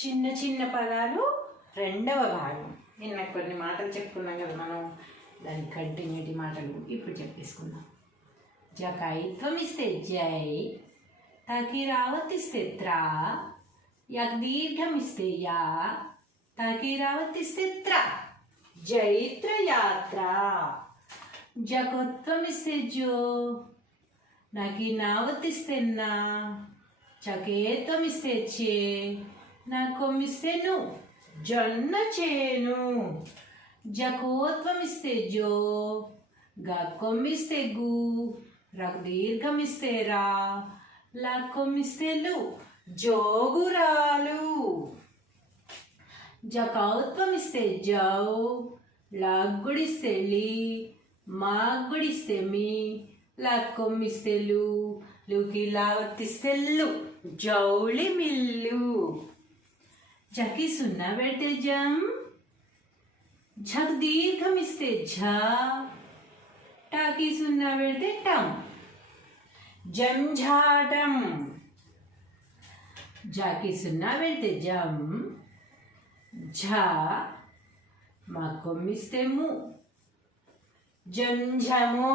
చిన్న చిన్న పదాలు రెండవ భాగం. నిన్న కొన్ని మాటలు చెప్పుకున్నాం కదా మనం దాని కంటిన్యూటీ మాటలు ఇప్పుడు చెప్పేసుకుందాం. జకాయిత్వం ఇస్తే జై తకి రావత్ ఇస్తే త్రా యాక్ దీర్ఘం ఇస్తే యా తాకి రావత్ ఇస్తే త్ర జైత్ర యాత్ర. జగత్వం ఇస్తే జో నాకి నావత్ ఇస్తే నా చకేత్వం ఇస్తే చే నా కొమ్మిస్తే జొన్న చేను. జకోత్వమిస్తే జో గా గు రక్ రా. లా కొమ్మిస్తే జోగురాలు. జకౌత్వమిస్తే జౌ లాగ్గుడిస్తే లీ మాగ్గుడిస్తే మీ. లాక్కొమ్మిస్తే లు లుకి లావత్తిస్తే లు జౌళి మిల్లు. జకి సున్నా పెడితే జం ఝక్ దీర్ఘం ఇస్తే ఝ టాకి సున్నా పెడితే టం జంఝాటం జాకి సున్నా పెడితే జం ఝ మా కొమ్మిస్తే ము జంఝము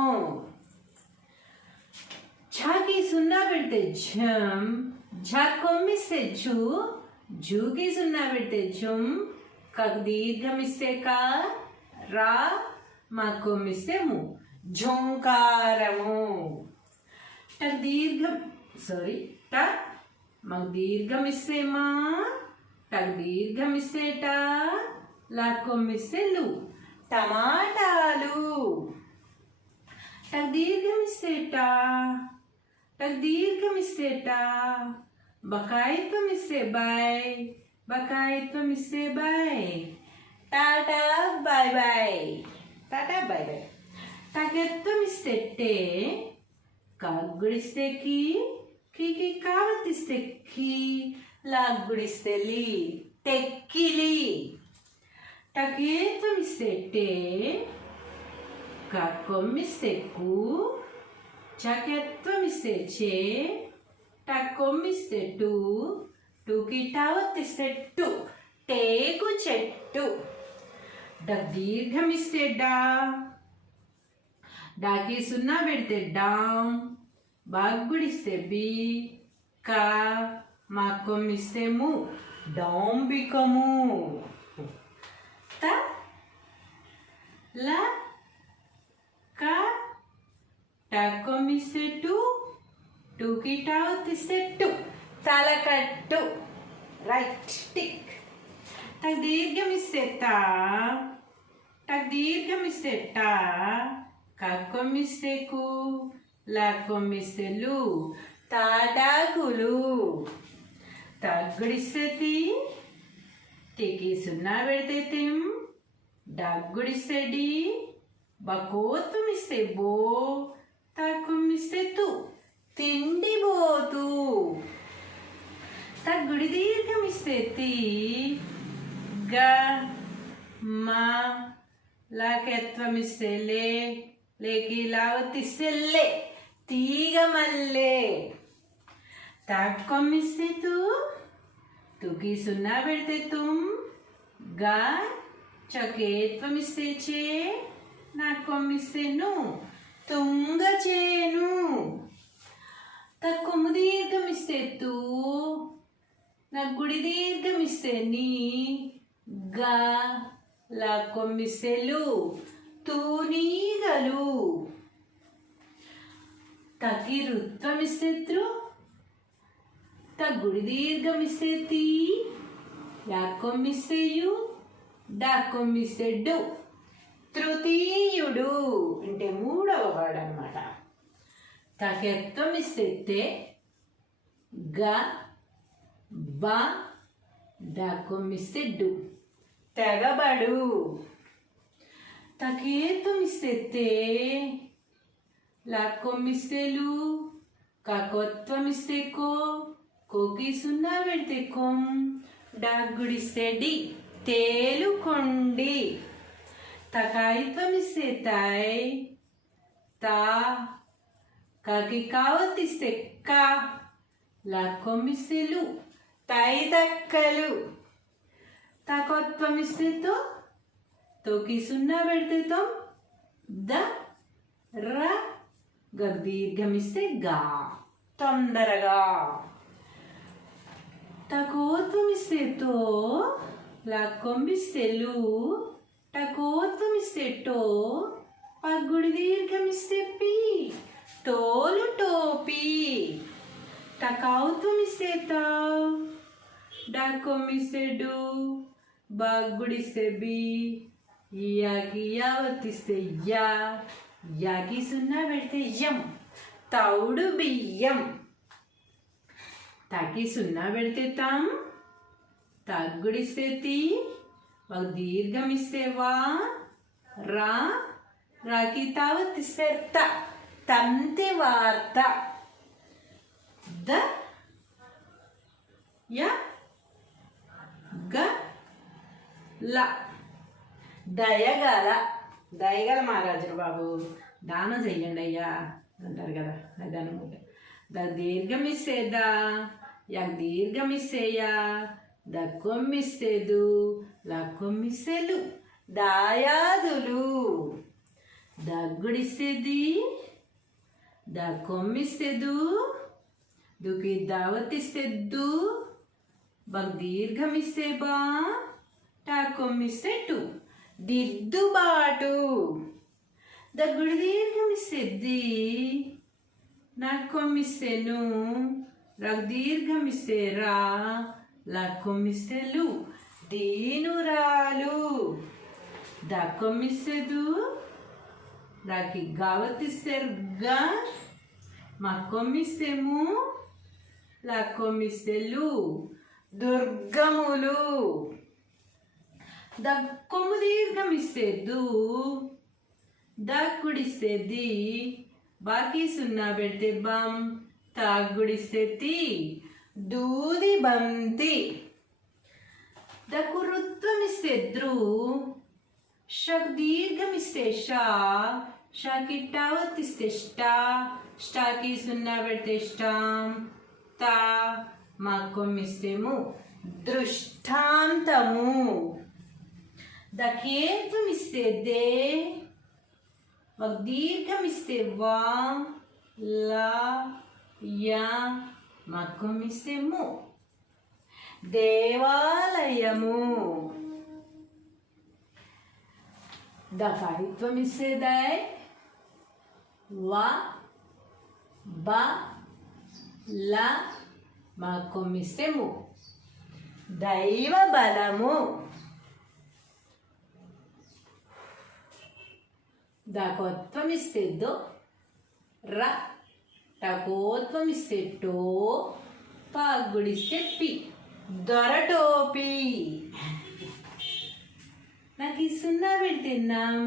ఝాకి సున్నా పెడితే ఝం ఝ కొమ్మిస్తే ఝు జూకి సున్నా పెడితే జుమ్ కక్ దీర్ఘం ఇస్తే కా రా మాకు ఇస్తే ము ఝుంకారము టక్ దీర్ఘం సారీ టక్ మాకు దీర్ఘం ఇస్తే మా టక్ దీర్ఘం ఇస్తే టా లా కొమ్మిస్తే లు టమాటాలు. టక్ దీర్ఘం ఇస్తే టా టక్ దీర్ఘం ఇస్తే టా బకాయిత్వం ఇస్తే బాయ్ బకాయిత్వం ఇస్తే బాయ్ టాటా బాయ్ బాయ్ టాటా బాయ్ బాయ్ టకెత్వం ఇస్తే టే కాగ్గుడిస్తే కీ కీకి కావతిస్తే కీ లాగ్గుడిస్తే లీ తెక్కిలి టకేత్వం ఇస్తే టే కక్కొమ్మిస్తే కు చకెత్వం ఇస్తే చే టక్కొమ్మిస్తే టు టూకి టావత్తిస్తే టు టేకు చెట్టు డ దీర్ఘం ఇస్తే డా డాకి సున్నా పెడితే డామ్ బాగ్గుడిస్తే బి కా మా కొమ్మిస్తే ము డాంబికము త ల క టకొమ్మిస్తే టు టూకి తీస్తే టు తలకట్టు రైట్ టిక్ టక్ దీర్ఘం ఇస్తే తా టక్ దీర్ఘం ఇస్తే టా కక్కొమ్మిస్తే కు లాక్కొమ్మిస్తే లు తాటాకులు తగ్గుడిస్తే తి తికి సున్నా పెడితే తిం డగ్గుడిస్తే డి బకోత్వం ఇస్తే బో తక్కుమ్మిస్తే తూ తిండి పోతు తగ్గుడి దీర్ఘం ఇస్తే తి గ మా లాకెత్వం ఇస్తే లే లేకి లావతిస్తే లే తీగ మల్లె ఇస్తే తూ తుకి సున్నా పెడితే తుమ్గా చకేత్వం ఇస్తే చే నాకొమ్మిస్తే ను తుంగ చేను తక్కువ దీర్ఘం ఇస్తే తూ నా గుడి దీర్ఘం ఇస్తే నీ గా లాక్కొమ్మిస్తే లు తూనీగలు తకి రుత్వం ఇస్తే త్రు తగ్గుడి దీర్ఘం ఇస్తే తీ యాక్కొమ్మిస్తే యు డాక్కొమ్మిస్తే డు. తృతీయుడు అంటే మూడవ వాడు అనమాట గ బ డాక్కొమ్మిస్తే డు తెగబడు తకేత్వం ఇస్తే తే లాక్కొమ్మిస్తే లు కాకొత్వం ఇస్తే కో కోకి సున్నా పెడితే కొం డాగ్గుడిస్తే డి తేలుకొండి తకాయిత్వం ఇస్తే తాయ్ తా కాకి కావత్తిస్తే కా లాక్కొమ్మిస్తే లు తైతక్కలు తకత్వం తోకి సున్నా పెడితే తో ద ర గ గా తొందరగా తకోత్వం ఇస్తే తో లాక్కొంబిస్తే లు టకోత్వం టో పగ్గుడి దీర్ఘమిస్తే పీ తోలు టోపీ. తకావుతు ఇస్తే తావ్ డాకొమ్మిస్తే డు బాగ్గుడిస్తే బి యాకి యావతిస్తే యా. యాకి సున్నా పెడితే యం. తౌడు బియ్యం. తాకి సున్నా పెడితే తాం. తగ్గుడిస్తే తీ. ఒక దీర్ఘం ఇస్తే వా. రా. రాకి తావతిస్తే త. తంతి వార్త ద య గ ల. దయగల దయగల మహారాజులు బాబు. దానం చెయ్యండి అయ్యా అంటారు కదా దానం ద దీర్ఘం ఇస్తేదా యా దీర్ఘం ఇస్తేయా ద కొమ్మిస్తేదు ల కొమ్మిస్తేలు దాయాదులు. దగ్గుడిస్తేది ద కొమ్మిస్తేదు దుకి దావతిస్తేద్దు బగ్ దీర్ఘమిస్తే బా టాకొమ్మిస్తే టు దిద్దుబాటు దగ్గుడి దీర్ఘమిస్తే ది నాకొమ్మిస్తే దీర్ఘమిస్తే రా లాక్కొమ్మిస్తే లు దీనురాలు దక్కొమ్మిస్తే దు రాకి మా గా మక్కొమ్మిస్తేము లాక్కొమ్మిస్తేలు దుర్గములు. దక్కొమ్ము దీర్ఘమిస్తే దు దక్కుడిస్తే ది బాకీ సున్నా పెడితే బం తాగుడిస్తే తి దూది బంతి. దకురుత్వమిస్తే ద్రు షక్ దీర్ఘమిస్తే షా షాకి టావత్తిస్తే స్టా స్టాకి సున్నా పెడితే స్టాం తా మాకొమ్మిస్తేము దృష్టాంతము దకేత్వమిస్తే దే ఒక దీర్ఘమిస్తే వా లా యా మక్కుమిస్తే ము దేవాలయము దకారిత్వమిస్తే దై వ బ ల మక్కుమిస్తే ము దైవ బలము దాకోత్వమిస్తే దో ర టకోత్వమిస్తే టో పాగుడిస్తే పి దొరటోపి నాకు ఈ సున్నా పెడుతున్నాం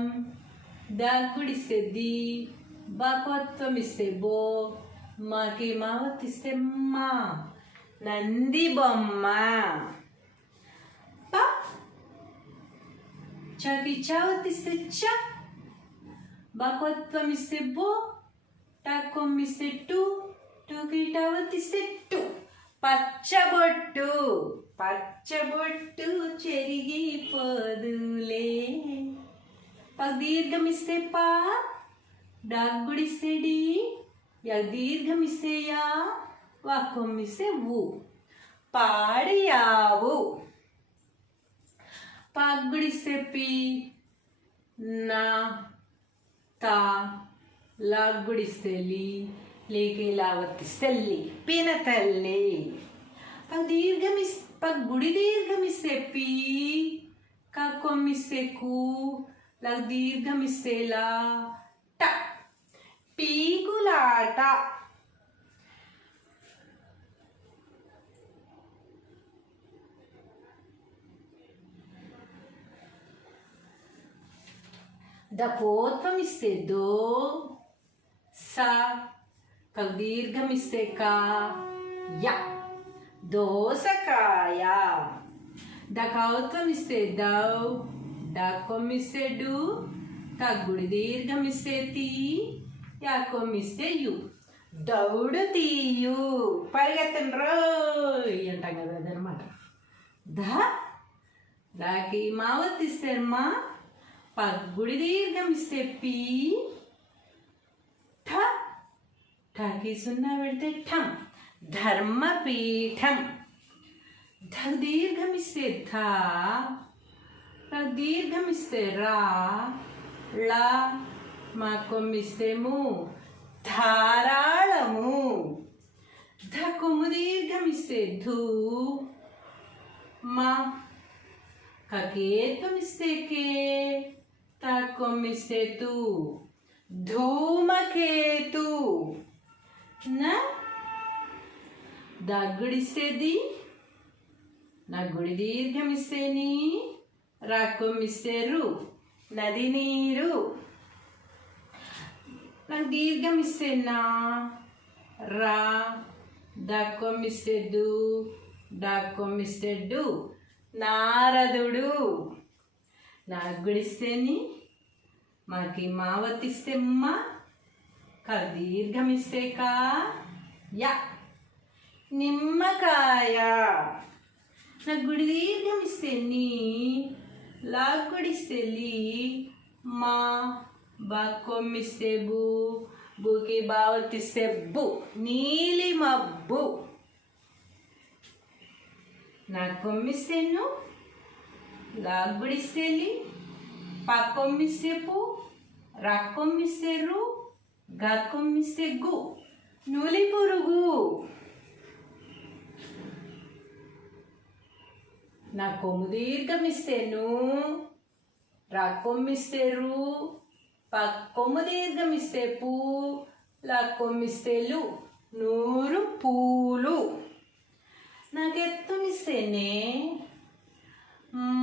దాగుడిస్తే ది బాకోత్వం ఇస్తే బో మాకి మావత్తిస్తే మా నంది బొమ్మ ప చకి చావత్తిస్తే చ బాకోత్వం ఇస్తే బో టాకొమ్ ఇస్తే టూకి టావత్తిస్తే టు పచ్చబొట్టు. పచ్చబొట్టు చెరిగిపోదులే. ప దీర్ఘమిస్తే పా డాగ్గుడిస్తే డి దీర్ఘం ఇస్తే యా వాక్కొమ్మిస్తే ఊ పాడియావు. పగ్గుడిస్తే పి నా తా లాగ్గుడిస్తే లీ లేకి లావత్తిస్తే లీ పిన తల్లి పగ్ దీర్ఘమిస్ పగ్ గుడి దీర్ఘమిస్తే పి కక్కొమ్మిస్తే కు లగ్ దీర్ఘమిస్తే లా ట పీకులాట దపోత్వం ఇస్తే దో స క దీర్ఘం ఇస్తే కా య దోసకాయ దకౌత్వం ఇస్తే దౌ డకొమ్ ఇస్తే డు తగ్గుడి దీర్ఘం ఇస్తే తీ యాకొమ్ ఇస్తే యు దౌడు తీయు పరిగెత్తండి రోయ్ అంటాం కదా ధ దాకి మావత్తిస్తే మా పగ్గుడి దీర్ఘం ఇస్తే పీ ఠ ఠకి సున్నా పెడితే ఠం ధర్మపీఠం. ధ దీర్ఘమిస్తే ధ దీర్ఘమిస్తే రా లా మా కొమ్మిస్తే ము ధారాళము. ధ కొమ్ము దీర్ఘమిస్తే ధూ మా కకేత్వం కే తా కొమ్మిస్తే తూ ధూమకేతు. నా దగ్గుడిస్తే ది నా గుడి దీర్ఘం ఇస్తే నీ రాకొమ్మిస్తే రు నది నీరు నాకు దీర్ఘం ఇస్తే నా రా దక్కం దు డాక్కొమ్మిస్తే డు నారదుడు. నాకు గుడిస్తే నీ మాకి మావతిస్తే మా క దీర్ఘం ఇస్తే కా యా నిమ్మకాయ నాకు గుడి దీర్ఘం ఇస్తే నీ లాగుడిస్తే లీ మా బాక్కొమ్మిస్తే బూ బూకి బావతిస్తే బు నీలి మబ్బు నా కొమ్మిస్తే ను లాగుడిస్తే లీ పక్కొమ్మిస్తే పు రక్కొమ్మిస్తే రు గక్కొమ్మిస్తే గు నులి పురుగు నా కొమ్ము దీర్ఘమిస్తేను రా కొమ్మిస్తే రు ప- కొమ్ము దీర్ఘమిస్తే పూ లా కొమ్మిస్తే లు నూరు పూలు నాకు ఎత్తుమిస్తేనే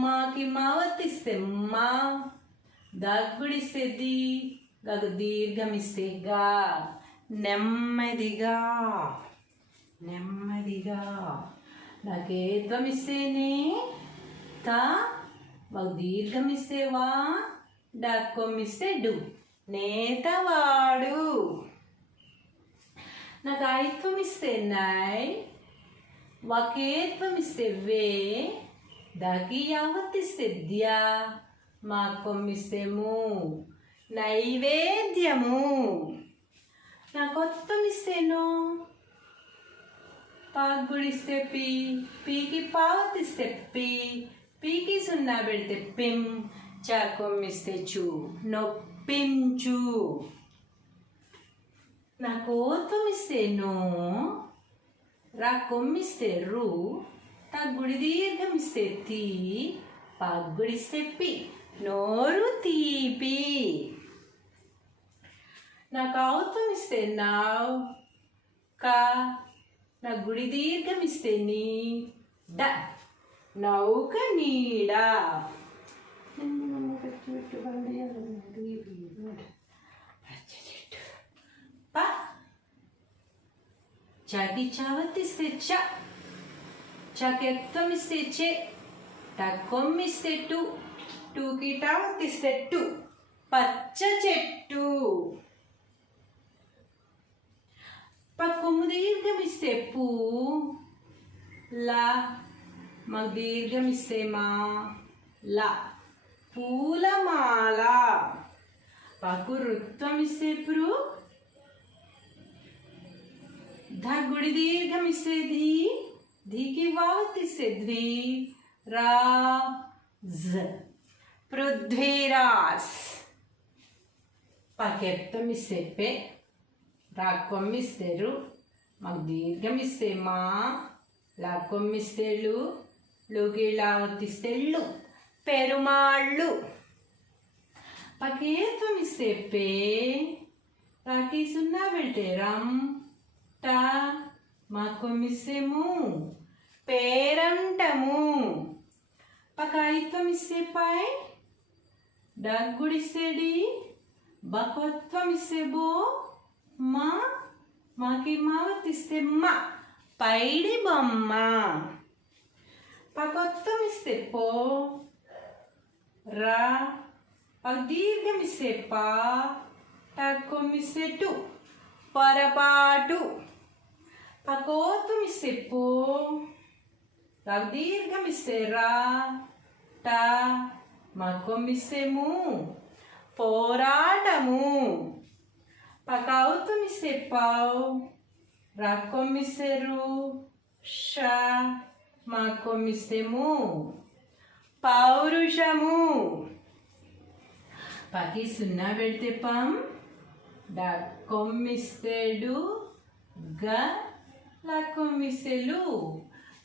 మాకి మావత్తిస్తే మా దగ్గుడిస్తే దీ గగ దీర్ఘమిస్తే గా నెమ్మదిగా నెమ్మదిగా. నాకే త తా మాకు దీర్ఘమిస్తే వా డక్కొమ్మిస్తే డు నేతవాడు. నాకు ఐత్వం ఇస్తే నై వకేత్వం ఇస్తే వే దాకి యావత్తిస్తే ద్యా మా కొమ్మిస్తేము మూ నా కొత్త ఇస్తేను పాగుడిస్తే పీ పీకి పావతిస్తే పీ పీకి సున్నా పెడితే పిం చా కొమ్మిస్తే చూ నొప్పించు. నా కోత్వం ఇస్తే నో రా కొమ్మిస్తే రు తగ్గుడి దీర్ఘం ఇస్తే తీ పగ్గుడిస్తే పి నోరు తీపి. నాకు అవుతం ఇస్తే నావ్ కా నా గుడి దీర్ఘం ఇస్తే నీ. డ నౌక నీడ. ప చకి చావత్తిస్తే చ ఇస్తే చె టక్కొమ్మిస్తే టు టూకి టావతిస్తే టు. పచ్చ చెట్టు. పక్కొమ్ము దీర్ఘమిస్తే పూ లా మాకు దీర్ఘం ఇస్తే మా లా పూలమాల పకు రుత్వమిస్తే పురు ధ గుడి దీర్ఘం ఇస్తే ధీ ధీకి వావతిస్తే ద్వి రా జ పృథ్వీరాస్ పకెత్తమిస్తే పే రాక్కొమ్మిస్తేరు మాకు దీర్ఘమిస్తే మా లాక్కొమ్మిస్తేళ్ళు లోకిలావతిస్తేళ్ళు పెరుమాళ్ళు. పకేత్వం ఇస్తే పే రాకి సున్నా పెడితే రమ్ టా మాకొమ్మిస్తేము పేరంటము. పకాయిత్వం ఇస్తే పాయ్ డగ్గుడిస్తేడి బకత్వం ఇస్తే బో మా మాకి మావతిస్తే మా. పైడి బొమ్మ. పకొత్తం ఇస్తే పో. రా. దీర్ఘం ఇస్తే పా. తక్కువ ఇస్తే టు. పొరపాటు. పకోత్వం ఇస్తే పో. తాకు దీర్ఘం ఇస్తే రా. టా. మక్కొమ్మిస్తే ము. పోరాటము. పకౌతం ఇస్తే పావు రక్కొమ్మిస్తే రు ష మక్కొమ్మిస్తే ము పౌరుషము పకి సున్నా పెడితే పం డ కొమ్మిస్తేడు గ ల కొమ్మిస్తేలు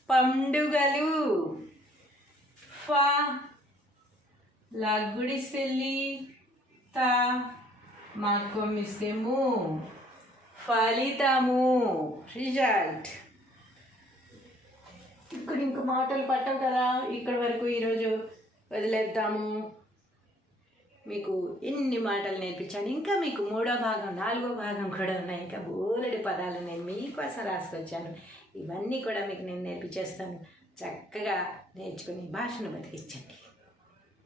పండుగలు ఫ లగ్గుడిస్తెల్లి త మా కొమ్మిస్తేము ఫలితము రిజల్ట్ ఇక్కడ ఇంక మాటలు పట్టవు కదా. ఇక్కడ వరకు ఈరోజు వదిలేద్దాము. మీకు ఎన్ని మాటలు నేర్పించాను? ఇంకా మీకు మూడో భాగం నాలుగో భాగం కూడా ఉన్నాయి. ఇంకా బోలెడు పదాలు నేను మీకోసం రాసుకొచ్చాను. ఇవన్నీ కూడా మీకు నేను నేర్పించేస్తాను. చక్కగా నేర్చుకుని భాషను బతికించండి.